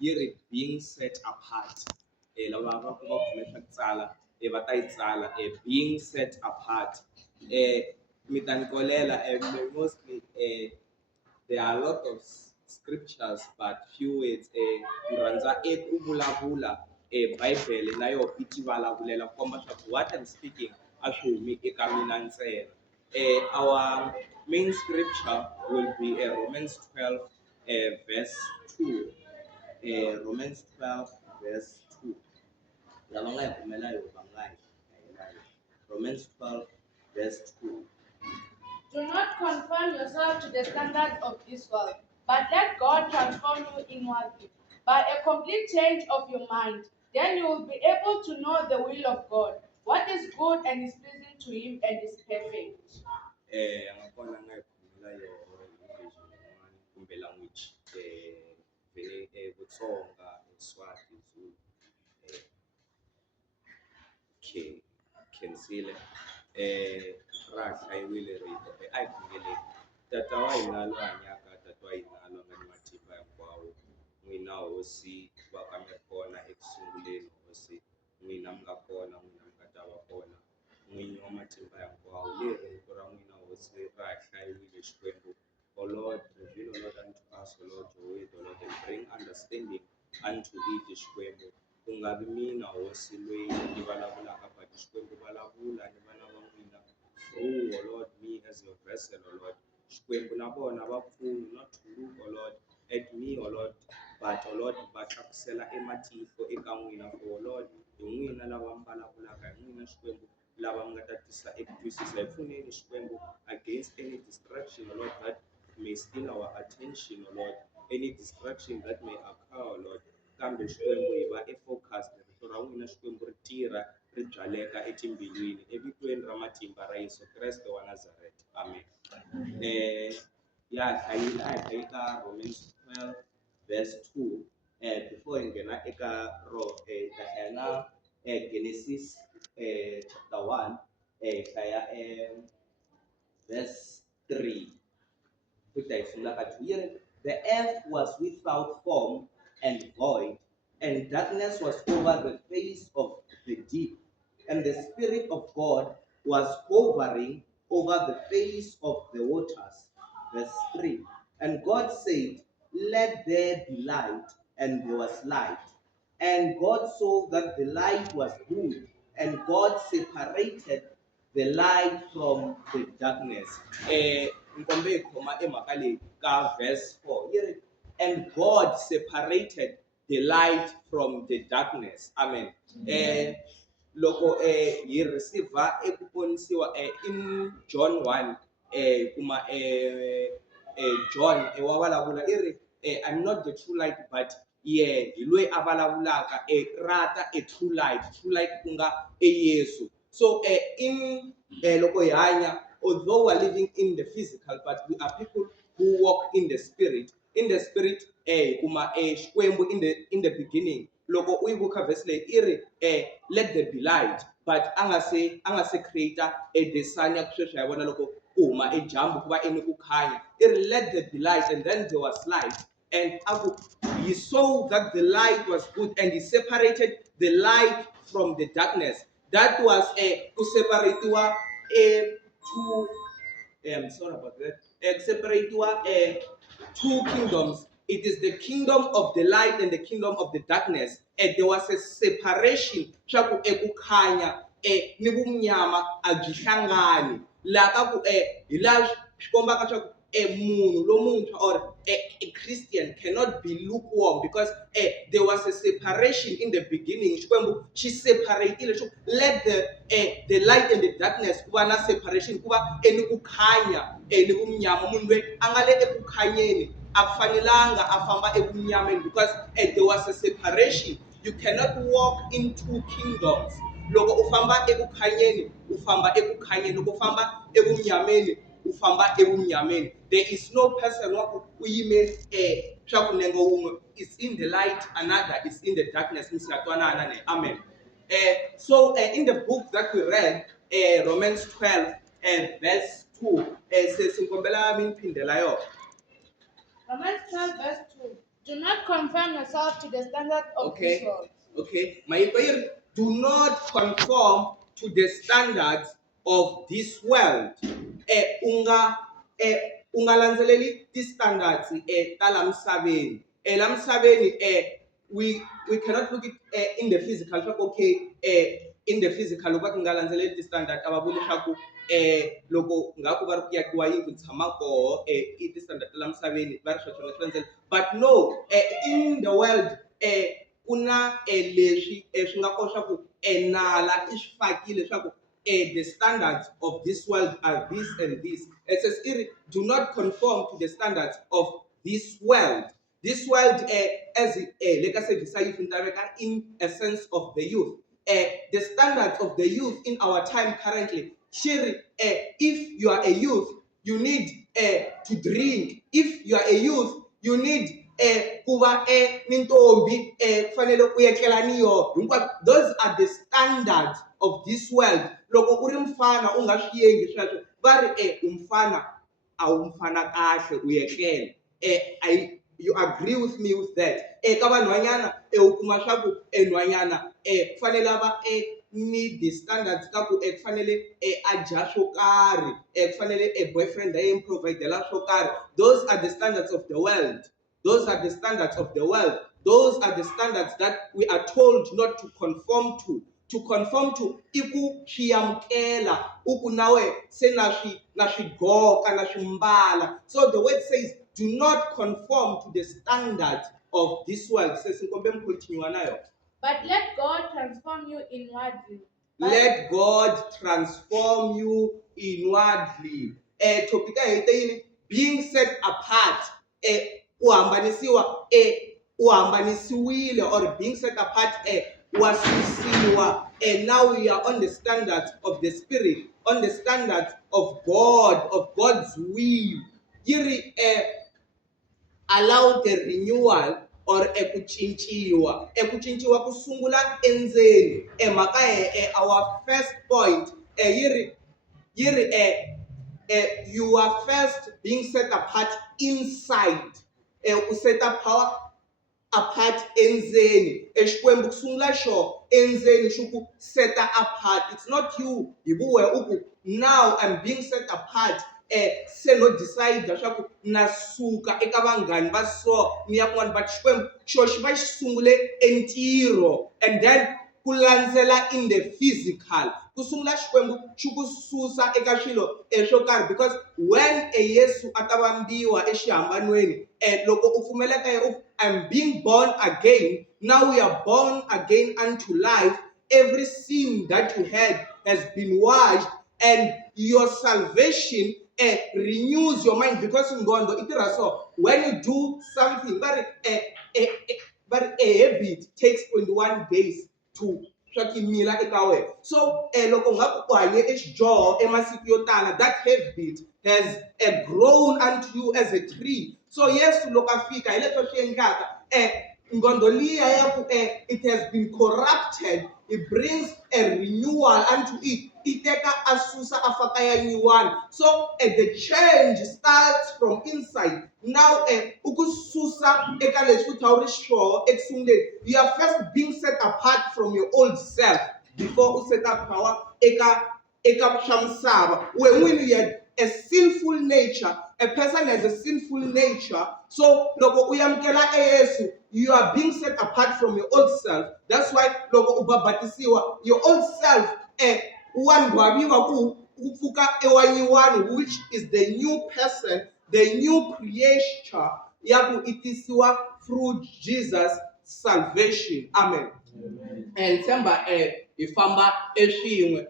yiri being set apart. Lava being set apart. Mostly there are a lot of scriptures but few words. Nranza ubulabula Bible nayo ithi valavulela komba what I'm speaking ashumi eka mina ntsena. Our main scripture will be Romans 12 verse 2. Romans 12 verse 2. Romans 12 verse 2. Do not conform yourself to the standards of this world, but let God transform you inwardly by a complete change of your mind. Then you will be able to know the will of God, what is good and is pleasing to Him and is perfect. Language Botsonga, Swati, Zulu. Okay, can see it. Right, I will read. I can get it. Tata wa inalo anyaka, tata wa inalo ngani matiba ya kwao. Mwina osi, wakame kona, eksunguleni osi. Mwina mga kona, mwina mga tawa kona. Mwina matiba ya kwao. Lere, kora mwina osi, right, I will shkwembo. O Lord, reveal, O Lord, unto us, O Lord, your way, O Lord, and bring understanding unto each shkwembo. Ungabi mina osilweni ndibalabulaka but xikwembu vulavula ni vana va n'wina through, O Lord, me as your vessel, O Lord. Xikwembu na vona va pfuni, not to look, O Lord, at me, O Lord, but O Lord va tlakusela ematihlo eka n'wina for, O Lord, hi n'wina lava mi vulavulaka, hi n'wina xikwembu lava mi nga ta tisa eku twisisa. Hi pfuneni xikwembu against any distraction, O Lord, that may steal our attention, O Lord, any distraction that may occur, O Lord. Kambe xikwembu hi va focused rito ra n'wina xikwembu ri tirha ri byaleka etimbilwini evikweni ra matimba ra Yesu Kreste wa Nazareth. Amen. Eka Romans 12 verse 2. Before hi nghena eka Genesis chapter 1 verse 3. The earth was without form and void, and darkness was over the face of the deep, and the Spirit of God was hovering over the face of the waters. Verse 3. And God said, let there be light, and there was light. And God saw that the light was good, and God separated the light from the darkness. Verse 4. And God separated the light from the darkness. Amen. Loko hi receive ekuponisiwa in John 1 kuma John wa vulavula I'm not the true light but hi loyi a vulavulaka rata a true light kunga Yesu. So in loko hi hanya, although we are living in the physical, but we are people who walk in the spirit. In the spirit, kuma xikwembu in the beginning. Loko u yivuka verse leyi let there be light, but anga se creator design ya ku sweswi hi vona loko ku huma ejambu ku va ku khanya. Let there be light, and then there was light. And he saw that the light was good, and he separated the light from the darkness. That was to separate two. I'm sorry about that. Separate two kingdoms. It is the kingdom of the light and the kingdom of the darkness. And there was a separation. Chaku ekukhanya ni vumnyama a byi hlangani. Laha ku ila xikomba ka swaku munhu lomuntshwa or a Christian cannot be lukewarm because there was a separation in the beginning. Xikwembu xi separatile xo let the light and the darkness ku va na separation ku va ni ku khanya ni vumnyama. Munhu loyi a nga le eku khanyeni a fanelanga a famba evumnyameni because there was a separation. You cannot walk in two kingdoms. Loko u famba eku khanyeni u famba eku khanyeni, loko u famba evumnyameni u famba evumnyameni. There is no person who is in the light, another is in the darkness. Amen. So in the book that we read, Romans 12 verse 2 says, Romans 12 verse 2. Do not conform yourself to the standard of this Okay. world. Okay, do not conform to the standards of this world. Unga ungalandzeleli ti standards tala msaveni. La msaveni we cannot look it in the physical. Okay, in the physical loko ungalandzeleli ti standards abavuli leswaku loko ngaku va ri ku yakiwa yindlu tshama koho I ti standard la msaveni va ri sweswo swi but no in the world kuna leswi swi nga koxa ku nala I swi fakile leswaku the standards of this world are this and this. It says do not conform to the standards of this world. This world as like I said in a sense of the youth. The standards of the youth in our time currently, if you are a youth, you need to drink. If you are a youth, you need kuva nintombi kufanele uyetlela niyo. Those are the standards of this world. Loko uri mfana ungashiyengi sweswo va ri umfana awumfana kahle uyetlela. You agree with me with that? Ka vanhwanyana u kuma swa ku nhwanyana kufanele va need the standards ka ku kufanele a dya swo karhi kufanele boyfriend ya yena providela swo karhi. Those are the standards of the world. Those are the standards of the world. Those are the standards that we are told not to conform to. To conform to iku swiyamkela uku nawe se na swigoka na swimbala. So the word says do not conform to the standards of this world. Says continue nayo. But let God transform you inwardly. Let God transform you inwardly. Topic being set apart. Uhambanisiwile or being set apart wasusiwa, and now we are on the standards of the Spirit, on the standards of God, of God's will. Yiri allow the renewal or ekuchinchiwa kusungula endzeni. Our first point you are first being set apart inside. Set apart endzeni. Xikwembu kusungula xo endzeni xuku set apart. It's not you. Now I'm being set apart. Se no decide leswaku nasuka eka vanghani va so ni ya kun'wana but xikwembu xo xi va xi sungule entirho and then ku landzela in the physical. Ku sungula xikwembu xi ku susa eka swilo swo karhi because when Yesu a ta vambiwa exihambanweni loko u pfumeleka I'm being born again. Now we are born again unto life. Every sin that you had has been washed and your salvation renews your mind because when you do something but a habit takes 21 days to mila eka wena. So loko ngaku u hanye exidyoho emasiku yo tala that habit has grown unto you as a tree. So yes loko a fika hi leswo swi endlaka ngondo liya ya ku it has been corrupted. It brings a renewal unto it. Iteka asusa afaka ya nyuwana. So the change starts from inside. Now ukususa eka leswi thawurisho ekusunguleni. You are first being set apart from your old self before u set up power eka shamsava. When you had a sinful nature, a person has a sinful nature. So loko uyamkela Yesu, you are being set apart from your old self. That's why loko ubabatisiwa, your old self which is the new person, the new creation yaku itisiwa through Jesus salvation. Amen. And remember ifamba eswin'we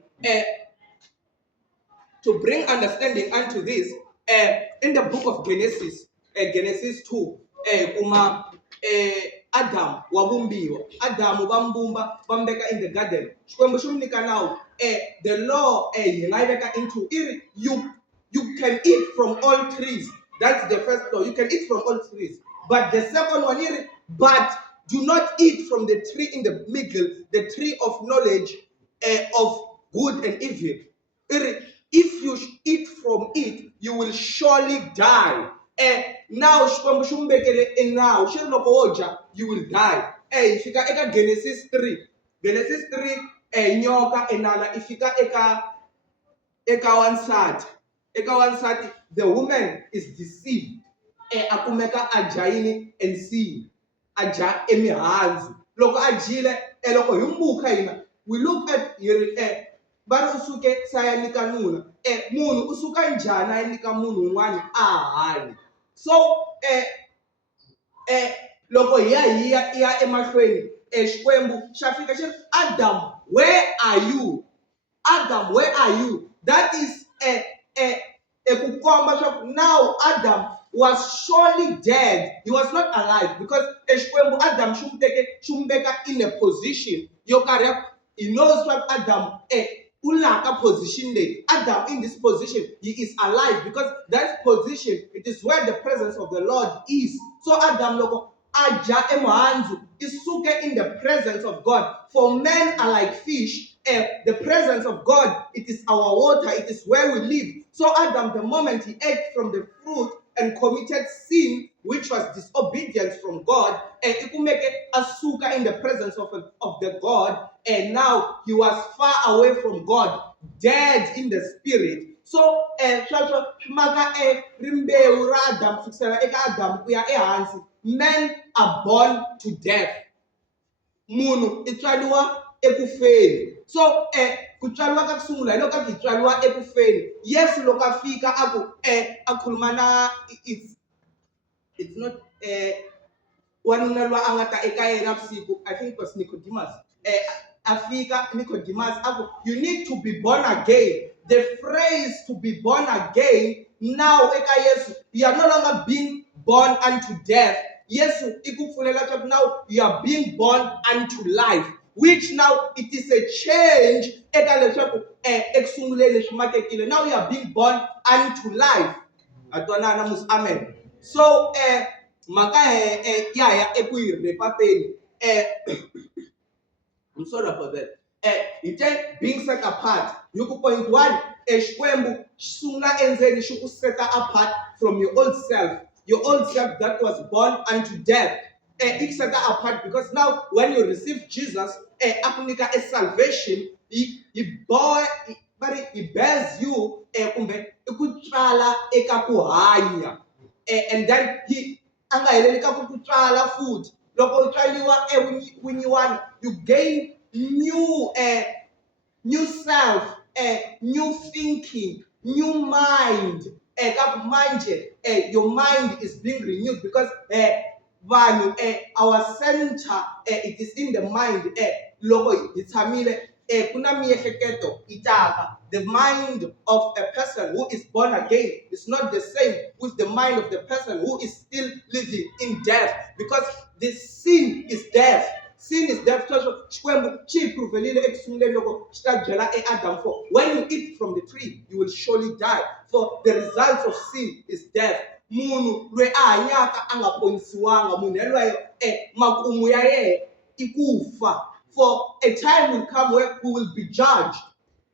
to bring understanding unto this in the book of Genesis, Genesis 2, Adam wabumbiwa. Adam bambumba bambeka in the garden. Now the law into you can eat from all trees. That's the first law. You can eat from all trees. But the second one but do not eat from the tree in the middle, the tree of knowledge of good and evil. If you eat from it, you will surely die. now xikwembu xi n'wi vekele e nawu xi ri loko wo dya you will die. Hi fika eka Genesis 3. Genesis 3 nyoka enala i fika eka wansati. Eka wansati the woman is deceived. A kumeka a dya yini ensinya, a dya emihandzu. Loko a dyile loko hi mbuka hina we look at va ri u suke sa ya nyika nuna munhu u suka njhani a ya nyika munhu un'wana a hanya. So loko hi ya emahlweni xikwembu xa fika xi ri Adam where are you? Adam where are you? That is ku komba swa ku now Adam was surely dead. He was not alive because xikwembu Adam xi n'wi veka in a position yo karhi he knows what Adam u laha ka position leyi. Adam in this position he is alive because that position it is where the presence of the Lord is. So Adam loko a dya emihandzu i suke in the presence of God. For men are like fish. The presence of God, it is our water, it is where we live. So Adam, the moment he ate from the fruit and committed sin, which was disobedience from God, ikumeke asuka in the presence of the God, and now he was far away from God, dead in the spirit. So maka rimbewu ra Adam kusukela eka Adam kuya ehansi, men are born to death. Munhu i tswaliwa ekufeni. So ku tswaliwa ka kusungula hi loko hi tswaliwa ekufeni. Yesu loko a fika a khuluma na it's not wanuna lwa a nga ta eka yena vusiku, I think it was Nicodemus. A fika Nicodemus you need to be born again. The phrase to be born again now eka Yesu, you are no longer being born unto death. Yesu ikupfulela ukuthi now you are being born unto life, which now it is a change eka leswaku ekusunguleni leswi makekile. Now you are being born unto life. Atwanana mus amen. So maka ya eku yi repapeni I'm sorry about that. It being set apart. You could point one xikwembu sungula endzeni xi ku set apart from your old self. Your old self that was born unto death. It's set apart because now when you receive Jesus, akunika a salvation, he bears you kumbe ikutswala eka ku hanya. And then he anga heleli ka ku tswala futhi. Loko u tswaliwa ewinyiwani, you gain new self, new thinking, new mind. Your mind is being renewed because our center it is in the mind. Loko ithamile kuna miehleketo itaka. The mind of a person who is born again is not the same with the mind of the person who is still living in death, because the sin is death. Sin is death. Xikwembu xi pruvelile ekusunguleni loko xi ta byela Adam for when you eat from the tree you will surely die, for the results of sin is death. Munhu loyi a hanyaka a nga ponisiwanga, munhu yaloye makumu ya yena i kufa. For a time will come where we will be judged.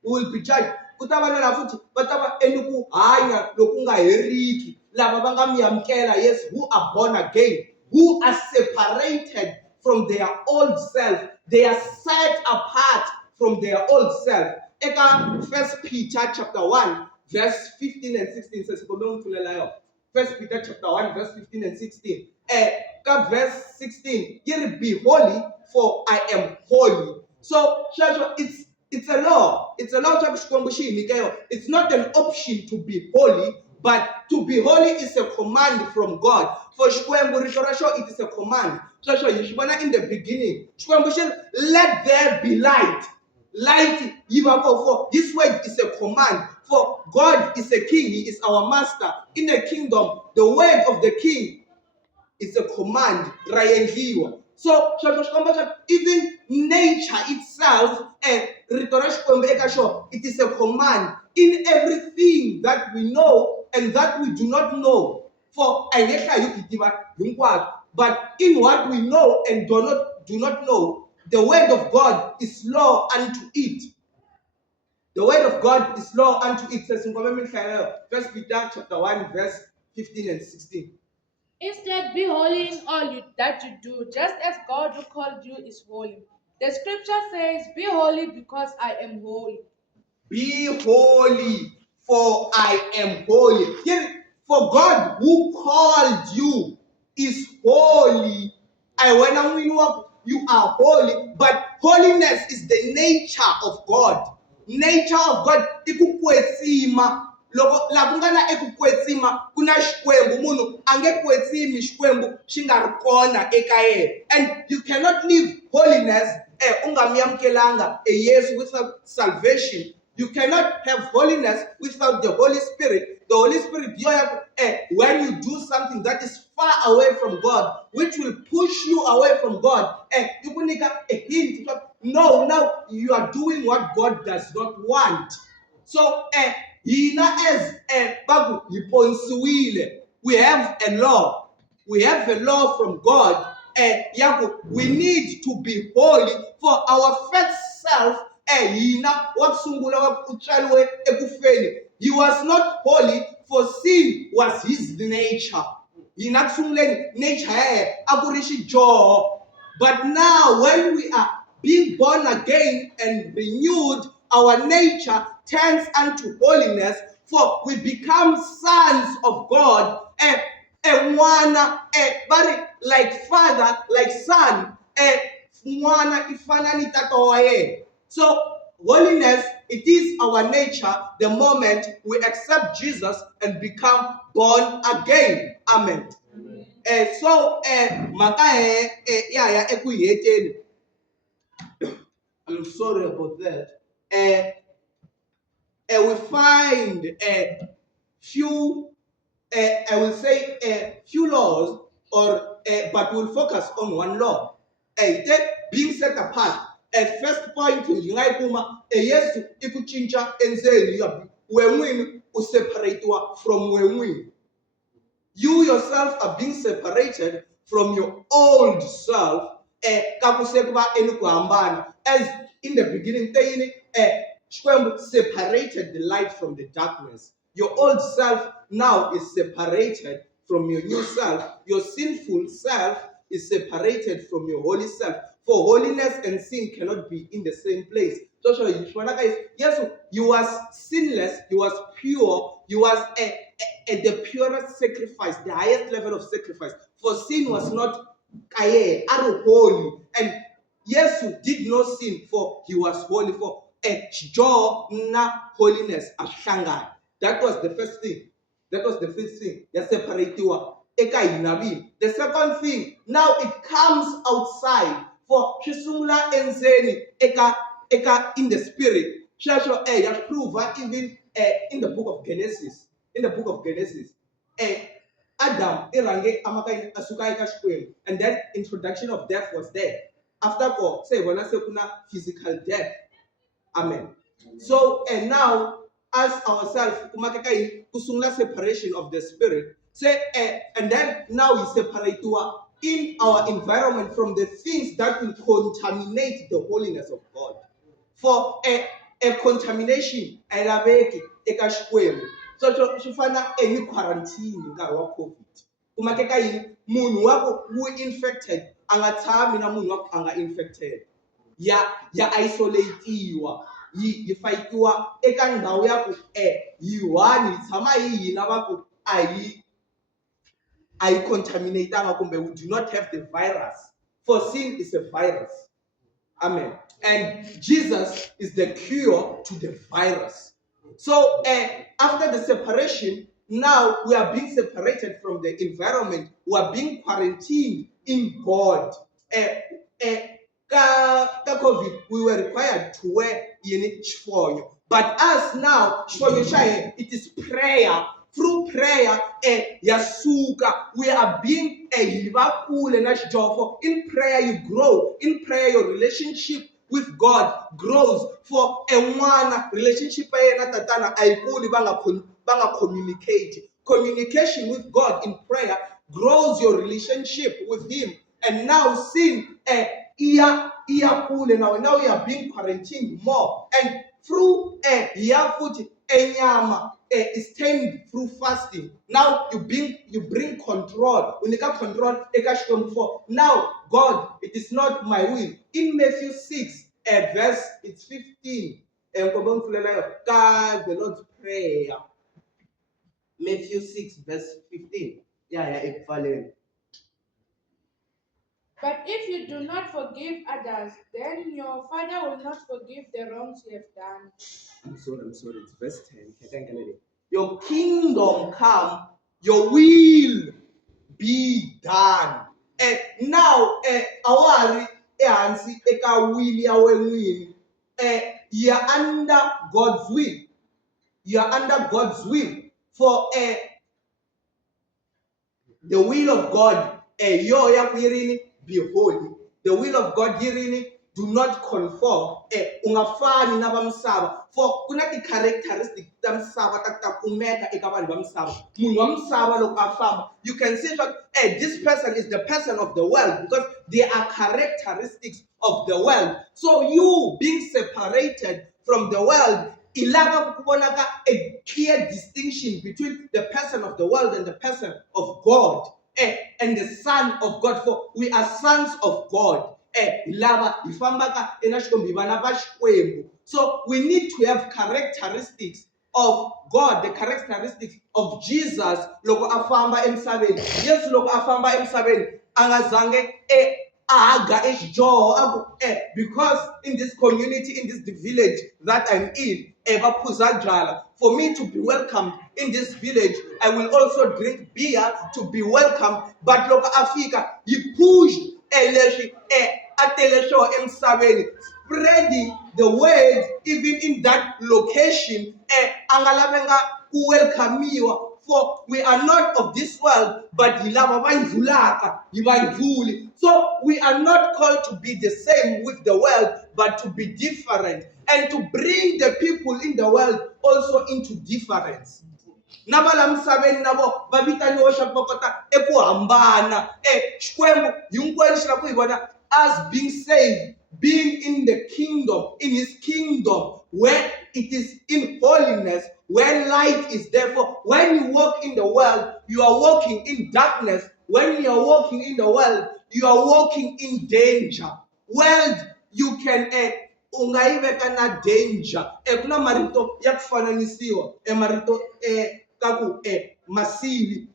We will be judged. Kutava na futhi va ta va ku hanya loku nga heriki lava va nga mi amukela Yesu, who are born again, who are separated from their old self. They are set apart from their old self. Eka 1 Peter chapter 1 verse 15 and 16 says, 1 Peter chapter 1 verse 15 and 16. Verse 16, be holy for I am holy. So it's a law. It's a law. It's not an option to be holy, but to be holy is a command from God. For it is a command. So in the beginning, let there be light. Light, for this word is a command. For God is a king, he is our master. In a kingdom, the word of the king is a command. So even nature itself, it is a command in everything that we know and that we do not know. But in what we know and do not know, the word of God is law unto it. The word of God is law unto it. Says in 1 Peter chapter 1 verse 15 and 16. Instead, be holy in all that you do, just as God who called you is holy. The scripture says, be holy because I am holy. Be holy, for I am holy. For God who called you is holy. You are holy, but holiness is the nature of God. Nature of God ikukwetsima. Loko la ku nga na eku kwetsima ku na xikwembu, munhu a nge kwetsimi xikwembu xi nga ri kona eka yena. And you cannot live holiness u nga mi amukelanga Yesu without salvation. You cannot have holiness without the Holy Spirit. The Holy Spirit, you have when you do something that is far away from God, which will push you away from God, you can make a hint. No, now you are doing what God does not want. So, as we have a law. We have a law from God. We need to be holy for our first self. He was not holy, for sin was his nature. But now, when we are being born again and renewed, our nature turns unto holiness, for we become sons of God. Like father, like son. So holiness, it is our nature the moment we accept Jesus and become born again. Amen. I'm sorry about that. We find a few, I will say a few laws, but we'll focus on one law. Being set apart. First point, yes, ikuchincha enzeni when we separate from when you yourself are being separated from your old self. As in the beginning, separated the light from the darkness. Your old self now is separated from your new self. Your sinful self is separated from your holy self. For holiness and sin cannot be in the same place. Joshua, yes, you was sinless, you was pure, you was the purest sacrifice, the highest level of sacrifice. For sin was not holy. And yes, you did not sin, for he was holy. For joy na holiness ashangai. That was the first thing. That was the first thing. The second thing, now it comes outside. For shisungula enzeni eka in the spirit. Even in the book of Genesis. In the book of Genesis, Adam and then introduction of death was there. After God, say when I say physical death. Amen. So and now, as ourselves, kusungla separation of the spirit. Say and then now we separate in our environment from the things that will contaminate the holiness of God. For a contamination, so shifana any quarantine nkarhi wa COVID. Kumakeka yini munhu wako who infected angatshami na munhu wako anga infected. Ya isolatiwa yi fayitiwa eka ndhawu ya ku yi one tshama hina va ku I contaminate kumbe we do not have the virus. For sin is a virus. Amen. And Jesus is the cure to the virus. So after the separation, now we are being separated from the environment. We are being quarantined in God. COVID, we were required to wear chifonyo. But us now, it is prayer. Through prayer, yasuka, we are being in prayer you grow. In prayer your relationship with God grows. For a one relationship communicate. Communication with God in prayer grows your relationship with Him. And now sin now we are being quarantined more. And through enyama is tamed through fasting. Now you bring control. Unika control eka Xikwembu for. Now God, it is not my will. In Matthew 6, verse it's 15. The Lord's Prayer. Matthew 6, verse 15. But if you do not forgive others, then your Father will not forgive the wrongs you have done. I'm sorry, it's verse 10. Your kingdom come, your will be done. Now, awari ehansi eka will yawe n'wini. You are under God's will. You are under God's will. For the will of God, yo ya kuyirini, be holy. The will of God yirini, do not conform. Ungafani na bamsaba. For kuna ti characteristics ta msaba ta kumeka eka vanhu va misava. Munhu wa misava loko a famba, you can see that this person is the person of the world because there are characteristics of the world. So you being separated from the world, ilava kubonaka a clear distinction between the person of the world and the person of God, and the Son of God. For we are sons of God. So we need to have characteristics of God, the characteristics of Jesus. Loko afamba emsabeni, yes, loko afamba emsabeni, angazange aga ejoho because in this community, in this village that I'm in, for me to be welcomed in this village, I will also drink beer to be welcomed. But look, Africa, he pushed spreading the word even in that location. For we are not of this world, but so we are not called to be the same with the world, but to be different and to bring the people in the world also into difference. Nabala msabeni nabo babitaniwa shapokota ekuhambana Xikwembu hinkwenu xi la ku hi vona as being saved, being in the kingdom, in his kingdom, where it is in holiness, where light is there. For when you walk in the world, you are walking in darkness. When you are walking in the world, you are walking in danger. World, you can ungaiveka na danger. Kuna marito ya kufananisiwa marito kaku masivi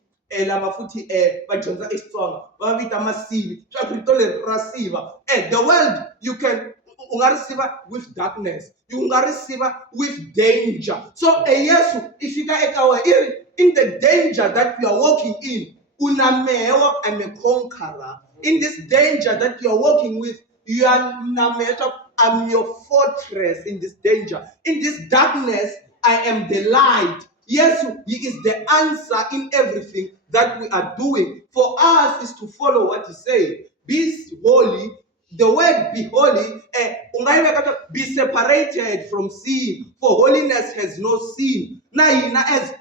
lava futhi vadyondza eXitsonga va vita masivi swa ku rito leri rasiva. The world you can receive with darkness, you receive with danger. So Yesu ifika eka wena in the danger that you are walking in, unamewa I'm a conqueror. In this danger that you are walking with, you are namewa, I'm your fortress. In this danger, in this darkness, I am the light. Yes, he is the answer in everything that we are doing. For us is to follow what he said. Be holy. The word be holy, be separated from sin. For holiness has no sin. Now, as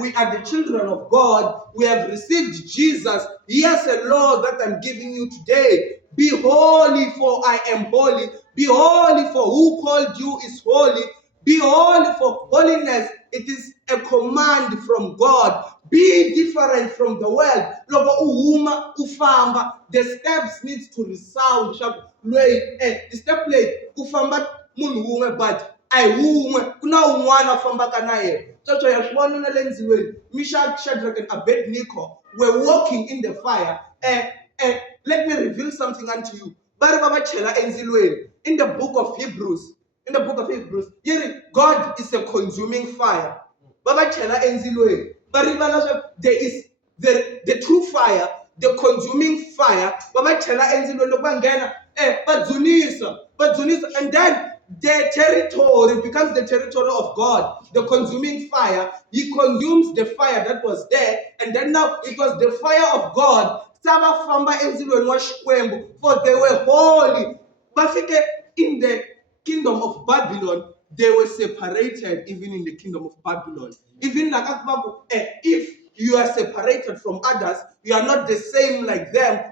we are the children of God. We have received Jesus. Here's a law that I'm giving you today. Be holy, for I am holy. Be holy, for who called you is holy. Be holy, for holiness, it is a command from God. Be different from the world. Loko uhuma ufamba, the steps need to resound. The step plate ufamba munhu but ayiwun'we ku na un'wana a fambaka na yena. Sweswo ya swi vona na le ndzilweni. Meshach, Shadrach and Abednego were walking in the fire. Let me reveal something unto you. Va ri va va chela endzilweni. In the book of Hebrews, God is a consuming fire. Baba chela enzilweni. There is the true fire, the consuming fire. Baba chela enzilweni lokubangena badzunisa, and then their territory becomes the territory of God. The consuming fire, he consumes the fire that was there, and then now it was the fire of God. Saba famba enzilweni wa Xikwembu, for they were holy. Bafike in the kingdom of Babylon, they were separated. Even in the kingdom of Babylon, even like if you are separated from others, you are not the same like them.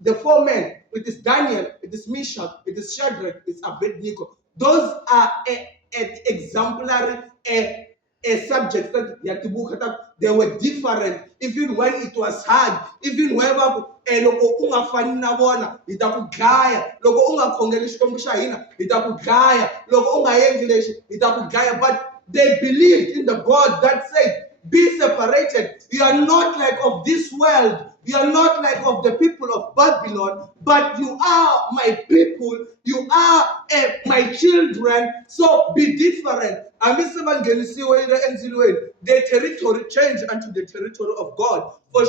The four men, it is Daniel, it is Meshach, it is Shadrach, it is Abednego. Those are exemplary subjects that yakibuka that they were different. Even when it was hard, even wherever loko ungafani na vona hi ta ku dlaya, loko u nga khongeli xikwembu xa hina hi ta ku dlaya, loko u nga endli lexi hi ta ku dlaya. But they believed in the God that said, be separated. You are not like of this world. You are not like of the people of Babylon, but you are my people. You are my children. So be different. The territory changed unto the territory of God. For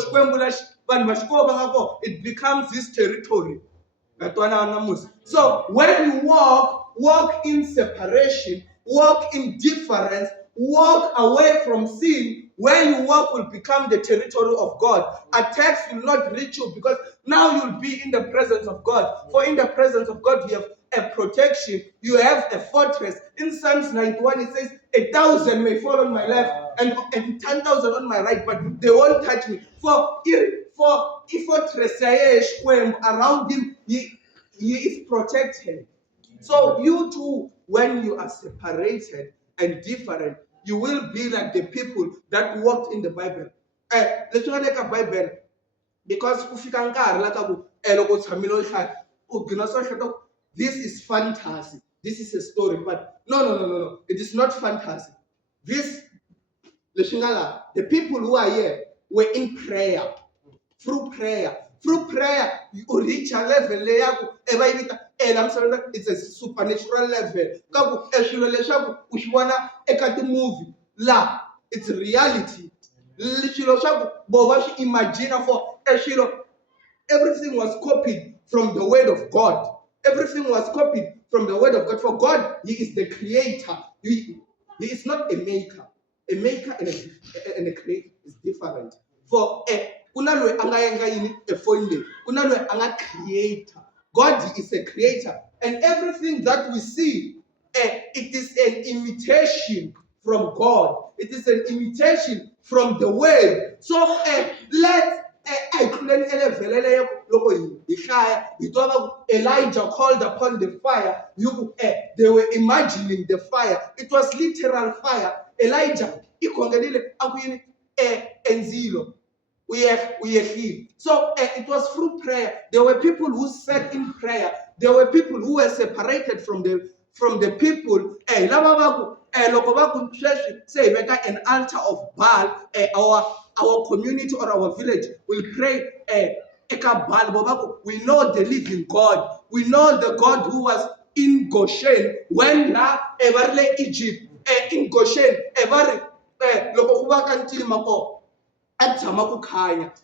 it becomes this territory. So when you walk in separation, walk in difference, walk away from sin. When you walk will become the territory of God. Attacks will not reach you because now you'll be in the presence of God. For in the presence of God, you have a protection. You have a fortress. In Psalms 91, it says, 1,000 may fall on my left and 10,000 on my right, but they won't touch me. For fortress around him, he is protected. So you too, when you are separated and different, you will be like the people that walked in the Bible. Let's look at the Bible because this is fantasy. This is a story, but no. It is not fantasy. The people who are here were in prayer. Through prayer, you reach a level it's a supernatural level. Movie la, it's reality. Imagine for everything was copied from the word of God. Everything was copied from the word of God. For God, He is the creator. He is not a maker. A maker and a creator is different. For kuna loyi anga endla yini efonini, kuna loyi anga creator. God is a creator, and everything that we see, it is an imitation from God. It is an imitation from the word. So let's Elijah called upon the fire. They were imagining the fire. It was literal fire. Elijah, enzilo. So it was through prayer. There were people who sat in prayer. There were people who were separated from the people. Say an altar of Baal. Our community or our village will pray. We know the living God. We know the God who was in Goshen when Egypt in Goshen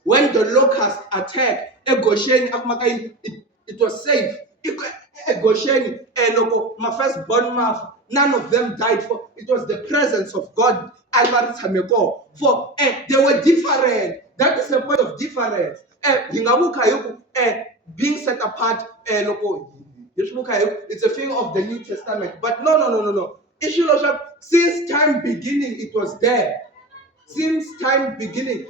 when the locusts attacked Goshen, it was safe. Goshen, my firstborn mouth, none of them died. For it was the presence of God. For they were different. That is the point of difference. Being set apart. It's a thing of the New Testament. But no. Since time beginning, it was there. Since time beginning,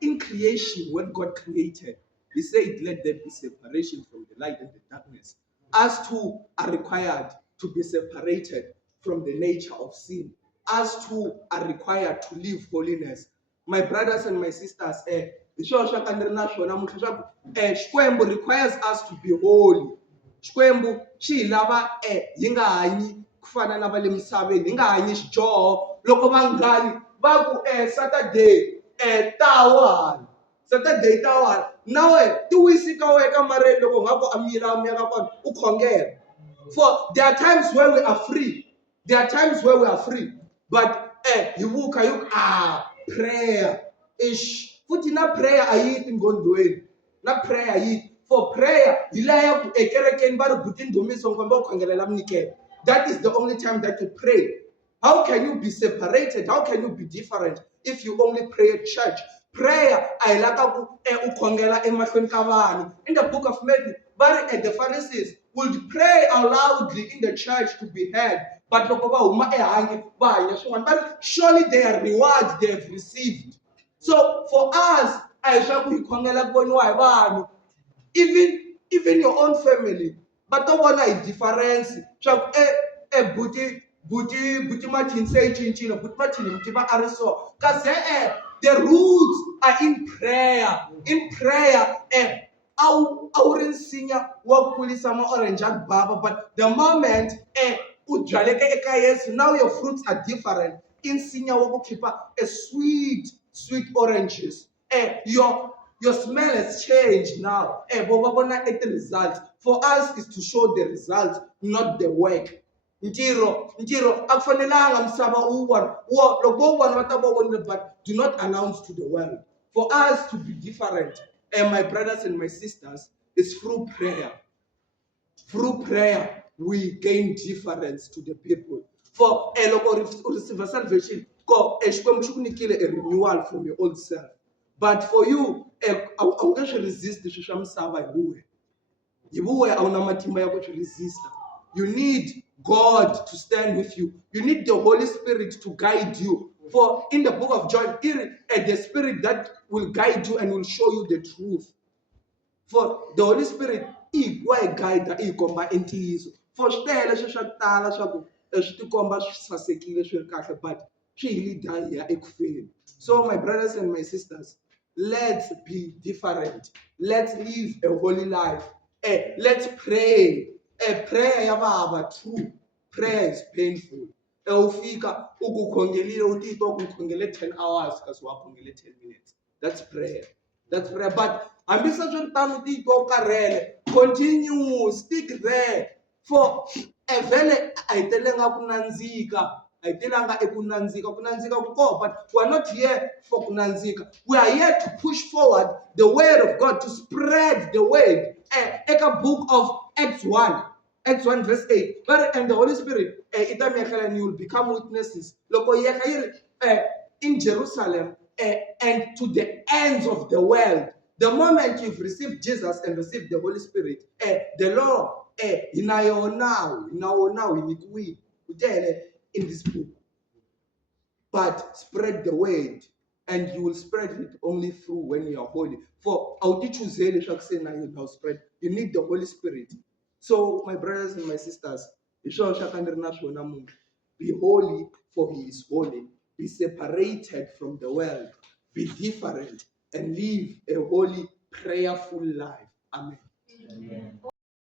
in creation, when God created, He said, let there be separation from the light and the darkness. Us too are required to be separated from the nature of sin. Us too are required to live holiness. My brothers and my sisters, Xikwembu requires us to be holy. Xikwembu xi hi lava hi nga hanyi ku fana na va le misaveni, hi nga hanyi xijoho. Loko vanghani va ku Saturday Saturday ta wala nawe ti wisi ka wena ka mareni loko nga ku a mila ka kona u khongela. For there are times where we are free. There are times where we are free. But hi vuka prayer. Futhi na prayer ayiti ngondweni. Na prayer ayiti. For prayer, that is the only time that you pray. How can you be separated? How can you be different if you only pray at church? Prayer, in the book of Matthew, the Pharisees would pray loudly in the church to be heard. But surely their rewards they have received. So for us, even your own family, ba to vona hi difference swa buti Martin se yi cincile buti Martin hi tiva a ri so kasi the roots are in prayer a wu ri nsinya wa kulisa ma-orange ya baba but the moment u byaleke eka Yesu now your fruits are different i nsinya wa ku khipha a sweet oranges your smell has changed now vo va vona the results for us is to show the results not the work ntirho a ku fanelanga misava u vona loko vo vona va ta va vonile but do not announce to the world for us to be different my brothers and my sisters is through prayer we gain difference to the people for loko u receive salvation ko xikwembu xi ku nyikile a renewal from your old self but for you a wu nge swi resist swilo swa misava hi vuwe a wu na matimba ya ku swi resista. You need God to stand with you. You need the Holy Spirit to guide you. For in the book of John, the Spirit that will guide you and will show you the truth. For the Holy Spirit, I guide I komba ntiyiso. For swi tele swa ku tala swa ku swi tikomba swi sasekile swi ri kahle but swi hili daya ekufeni. So my brothers and my sisters, let's be different. Let's live a holy life. Let's pray. Prayer ya baba true. Prayer is painful. Ufika ukukhongelile utitwa ukukhongele 10 hours kasi wakhongele 10 minutes. That's prayer. But ambisa tano utitwa ukarele. Continue, stick there. For vele ayitelenga kunanzika. Ayitelanga ekunanzika kuko, but we are not here for kunanzika. We are here to push forward the word of God, to spread the word. Eka book of Acts 1 verse 8. But and the Holy Spirit, and you will become witnesses. In Jerusalem and to the ends of the world. The moment you've received Jesus and received the Holy Spirit, the law, now in this book. But spread the word, and you will spread it only through when you are holy. For now spread, you need the Holy Spirit. So, my brothers and my sisters, be holy, for He is holy. Be separated from the world. Be different and live a holy, prayerful life. Amen.